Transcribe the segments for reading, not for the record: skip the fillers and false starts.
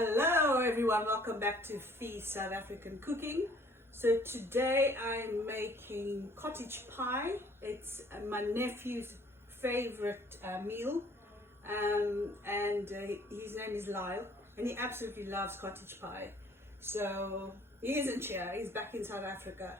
Hello everyone, welcome back to Feast South African Cooking. So today I'm making cottage pie. It's my nephew's favorite meal, and his name is Lyles, and he absolutely loves cottage pie. So he isn't here, he's back in South Africa.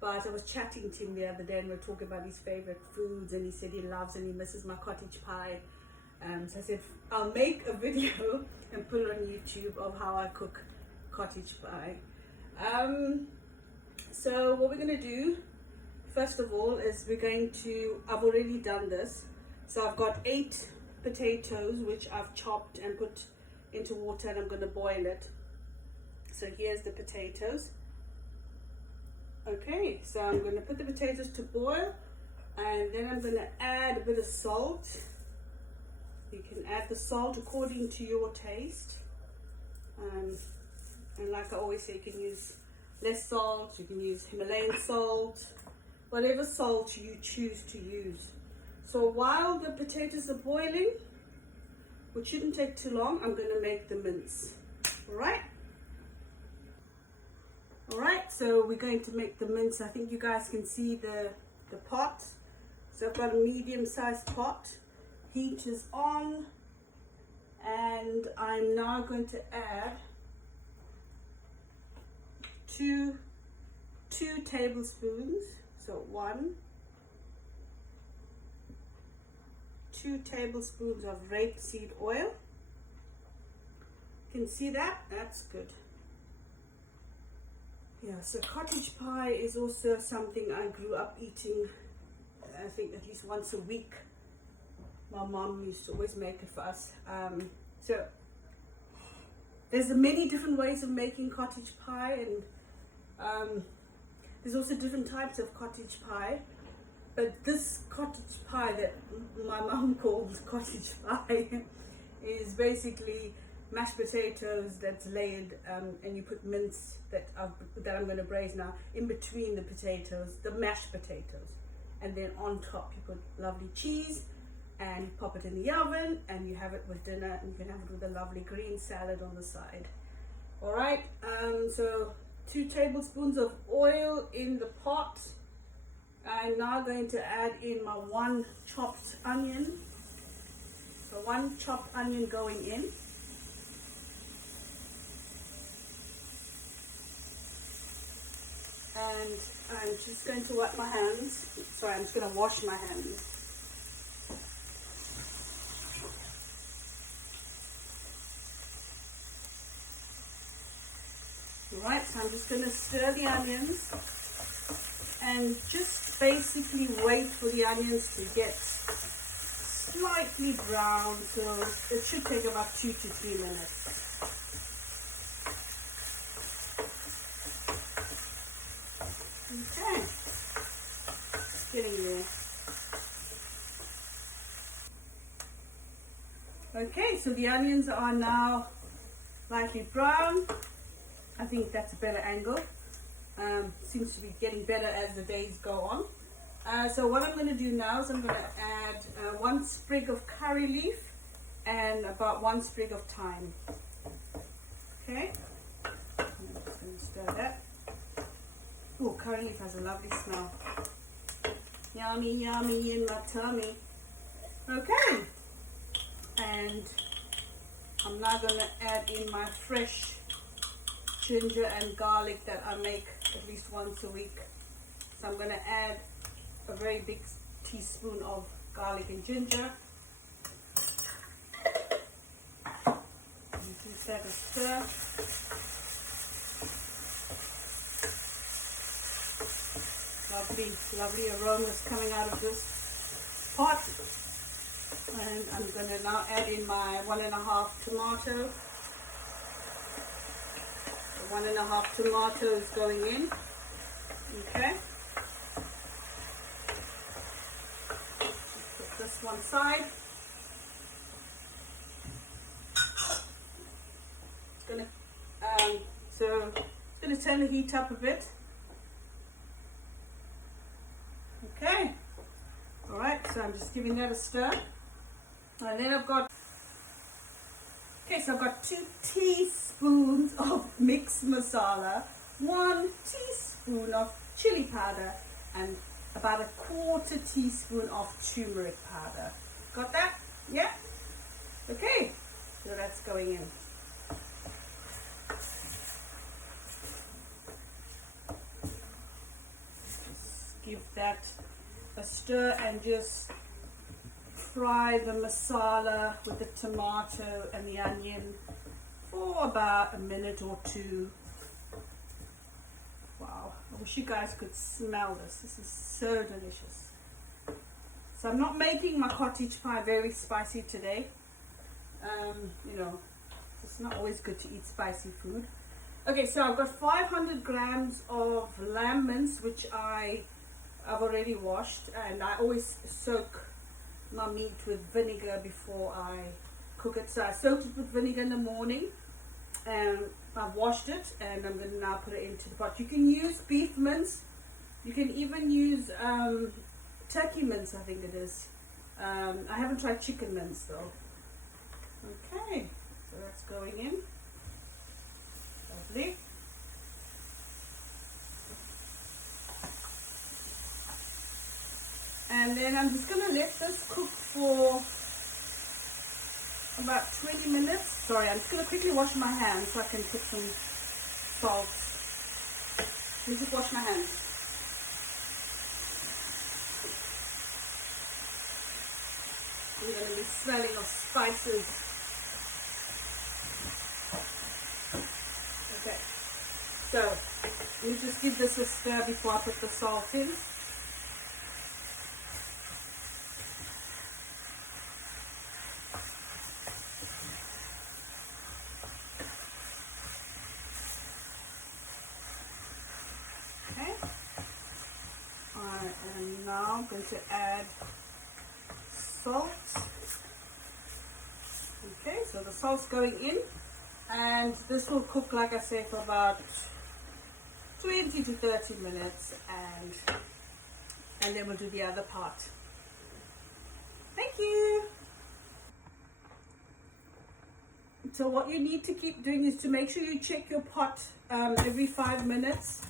But I was chatting to him the other day and we were talking about his favorite foods, and he said he loves and he misses my cottage pie. So I said I'll make a video and put it on YouTube of how I cook cottage pie. So what we're going to do first of all is I've already done this. So I've got 8 potatoes which I've chopped and put into water, and I'm going to boil it. So here's the potatoes. Okay, so I'm going to put the potatoes to boil, and then I'm going to add a bit of salt. You can add the salt according to your taste, and like I always say, you can use less salt, you can use Himalayan salt, whatever salt you choose to use. So while the potatoes are boiling, which shouldn't take too long, I'm going to make the mince. Alright, so we're going to make the mince. I think you guys can see the pot. So I've got a medium-sized pot. Heat is on, and I'm now going to add two tablespoons. So 2 tablespoons of rapeseed oil. You can see that? That's good. Yeah, so cottage pie is also something I grew up eating, I think at least once a week. My mom used to always make it for us. So there's many different ways of making cottage pie, and there's also different types of cottage pie. But this cottage pie that my mom calls cottage pie is basically mashed potatoes that's layered, and you put mince that I'm going to braise now in between the potatoes, the mashed potatoes, and then on top you put lovely cheese. And you pop it in the oven, and you have it with dinner, and you can have it with a lovely green salad on the side. Alright, so 2 tablespoons of oil in the pot. I'm now going to add in my 1 chopped onion. So 1 chopped onion going in. And I'm just going to wipe my hands. Sorry, I'm just going to wash my hands. Right, so I'm just going to stir the onions and just basically wait for the onions to get slightly brown. So it should take about 2 to 3 minutes. Okay, it's getting there. Okay, so the onions are now lightly brown. I think that's a better angle. Seems to be getting better as the days go on. So what I'm going to do now is I'm going to add 1 sprig of curry leaf and about 1 sprig of thyme. Okay, I'm just going to stir that. Oh, curry leaf has a lovely smell. Yummy, yummy in my tummy. Okay, and I'm now going to add in my fresh ginger and garlic that I make at least once a week. So I'm going to add a very big teaspoon of garlic and ginger. You can set a stir. Lovely aromas coming out of this pot. And I'm going to now add in my 1.5 tomato. 1.5 tomatoes going in. Okay. Put this one side. It's gonna turn the heat up a bit. Okay. All right. So I'm just giving that a stir, and then I've got Okay, so I've got 2 teaspoons of mixed masala, 1 teaspoon of chili powder, and about 1/4 teaspoon of turmeric powder. Got that? Yeah? Okay, so that's going in. Just give that a stir and just fry the masala with the tomato and the onion for about a minute or 2. Wow, I wish you guys could smell this. This is so delicious. So I'm not making my cottage pie very spicy today. You know, it's not always good to eat spicy food. Okay, so I've got 500 grams of lamb mince, which I've already washed, and I always soak my meat with vinegar before I cook it. So I soaked it with vinegar in the morning, and I've washed it, and I'm going to now put it into the pot. You can use beef mince, you can even use turkey mince, I think it is. I haven't tried chicken mince though. Okay, so that's going in. Lovely. And then I'm just going to let this cook for about 20 minutes. Sorry, I'm just going to quickly wash my hands so I can put some salt. Let me just wash my hands. I'm going to be smelling of spices. Okay, so let me just give this a stir before I put the salt in. And now I'm going to add salt. Okay, so the salt's going in, and this will cook, like I say, for about 20 to 30 minutes, and then we'll do the other part. Thank you. So what you need to keep doing is to make sure you check your pot every 5 minutes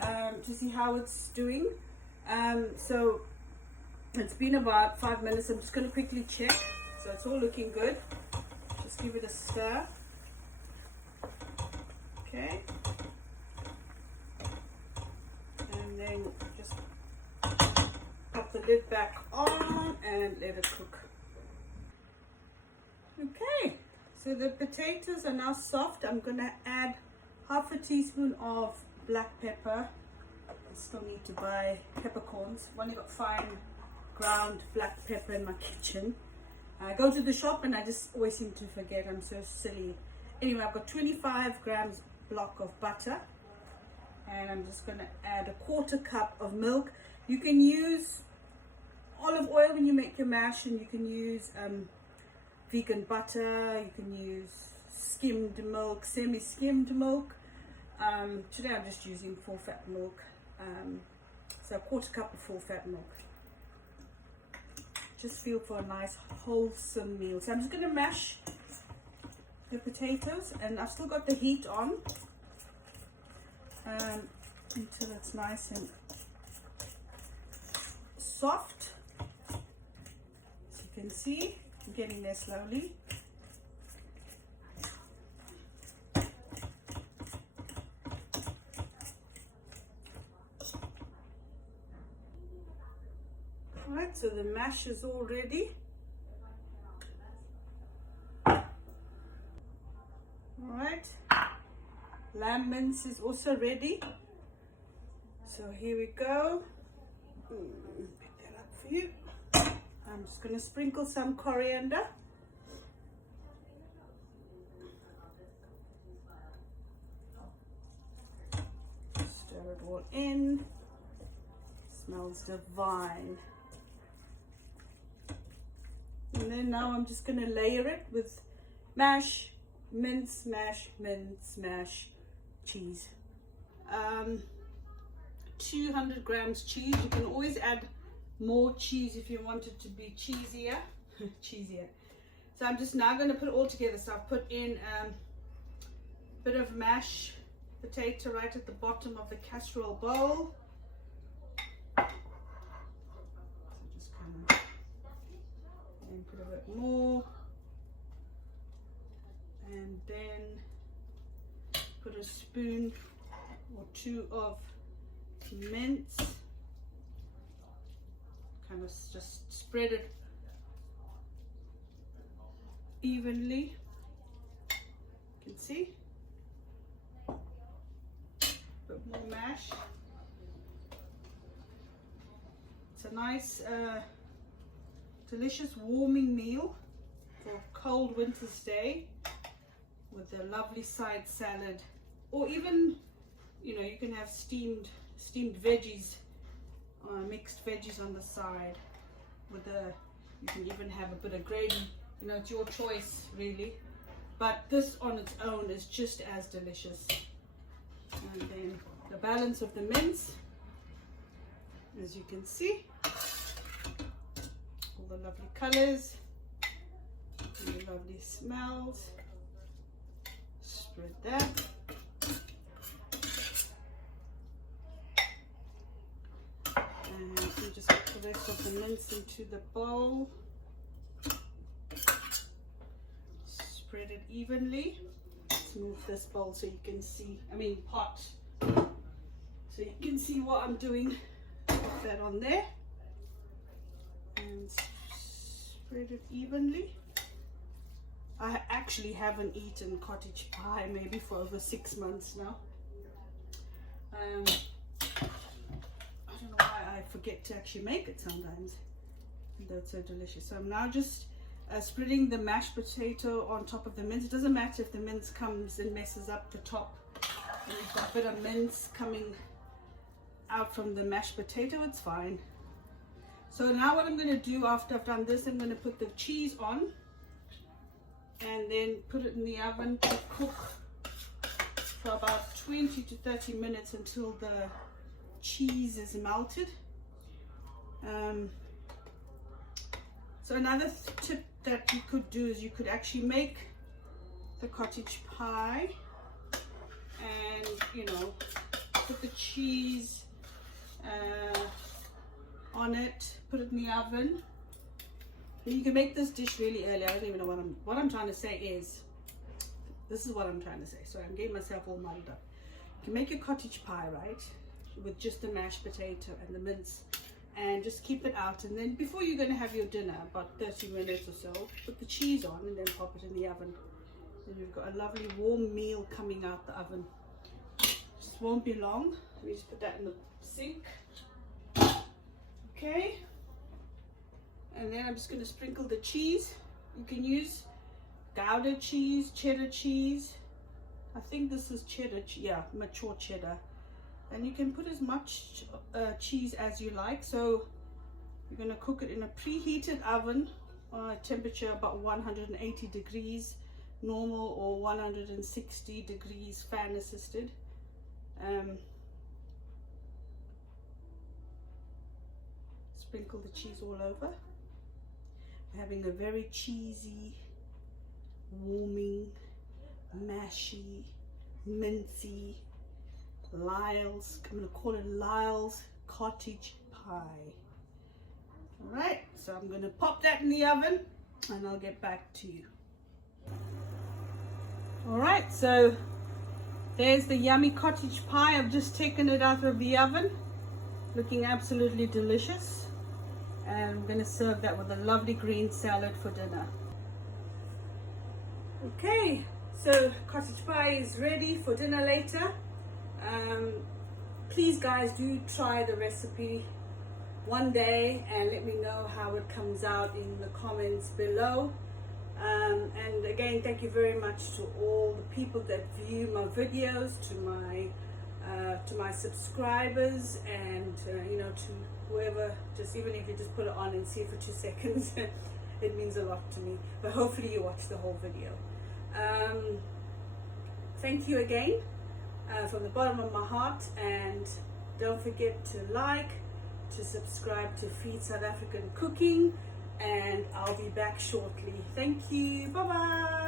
to see how it's doing. So it's been about 5 minutes. I'm just going to quickly check. So it's all looking good. Just give it a stir. Okay. And then just pop the lid back on and let it cook. Okay. So the potatoes are now soft. I'm going to add 1/2 teaspoon of black pepper. Still need to buy peppercorns. I've only got fine ground black pepper in my kitchen. I go to the shop and I just always seem to forget. I'm so silly. Anyway, I've got 25 grams block of butter, and I'm just going to add 1/4 cup of milk. You can use olive oil when you make your mash, and you can use vegan butter. You can use skimmed milk, semi-skimmed milk. Today I'm just using full fat milk. So 1/4 cup of full fat milk. Just feel for a nice wholesome meal. So I'm just going to mash the potatoes, and I've still got the heat on until it's nice and soft. As you can see, I'm getting there slowly. Alright, so the mash is all ready. Alright, lamb mince is also ready. So here we go. Pick that up for you. I'm just going to sprinkle some coriander. Stir it all in. Smells divine. And then now I'm just going to layer it with mash, mince, mash, mince, mash, cheese. 200 grams cheese. You can always add more cheese if you want it to be cheesier. Cheesier. So I'm just now going to put it all together. So I've put in a bit of mashed potato right at the bottom of the casserole bowl. So just kind of, and put a bit more, and then put a spoon or two of mince. Kind of just spread it evenly. You can see. A bit more mash. It's a nice, delicious warming meal for a cold winter's day with a lovely side salad, or even, you know, you can have steamed veggies, mixed veggies on the side with you can even have a bit of gravy. You know, it's your choice really, but this on its own is just as delicious. And then the balance of the mince, as you can see, all the lovely colors and the lovely smells. Spread that. And we just put the rest of the mince into the bowl. Spread it evenly. Let's move this bowl so you can see, pot, so you can see what I'm doing. Put that on there and spread it evenly. I actually haven't eaten cottage pie maybe for over 6 months now. I don't know why I forget to actually make it sometimes. That's so delicious. So I'm now just spreading the mashed potato on top of the mince. It doesn't matter if the mince comes and messes up the top and you've got a bit of mince coming out from the mashed potato, it's fine. So now what I'm going to do after I've done this, I'm going to put the cheese on and then put it in the oven to cook for about 20 to 30 minutes until the cheese is melted. So another tip that you could do is you could actually make the cottage pie and, you know, put the cheese on it, put it in the oven. And you can make this dish really early. I don't even know what I'm trying to say is, this is what I'm trying to say. So I'm getting myself all muddled up. You can make your cottage pie, right, with just the mashed potato and the mince, and just keep it out, and then before you're going to have your dinner, about 30 minutes or so, put the cheese on and then pop it in the oven. Then you've got a lovely warm meal coming out the oven. Just won't be long. Let me just put that in the sink. Okay, and then I'm just going to sprinkle the cheese. You can use Gouda cheese, cheddar cheese. I think this is cheddar, yeah, mature cheddar. And you can put as much cheese as you like. So you're going to cook it in a preheated oven on a temperature about 180 degrees normal or 160 degrees fan assisted. Sprinkle the cheese all over. Having a very cheesy, warming, mashy, mincy Lyles, I'm going to call it Lyles Cottage Pie. Alright, so I'm going to pop that in the oven and I'll get back to you. Alright, so there's the yummy cottage pie. I've just taken it out of the oven, looking absolutely delicious. And I'm going to serve that with a lovely green salad for dinner. Okay, so cottage pie is ready for dinner later. Please guys, do try the recipe one day and let me know how it comes out in the comments below. And again, thank you very much to all the people that view my videos, to my subscribers, and you know, to whoever, just even if you just put it on and see it for 2 seconds, it means a lot to me. But hopefully you watch the whole video. Thank you again from the bottom of my heart, and don't forget to like, to subscribe to Feed South African Cooking, and I'll be back shortly. Thank you. Bye bye.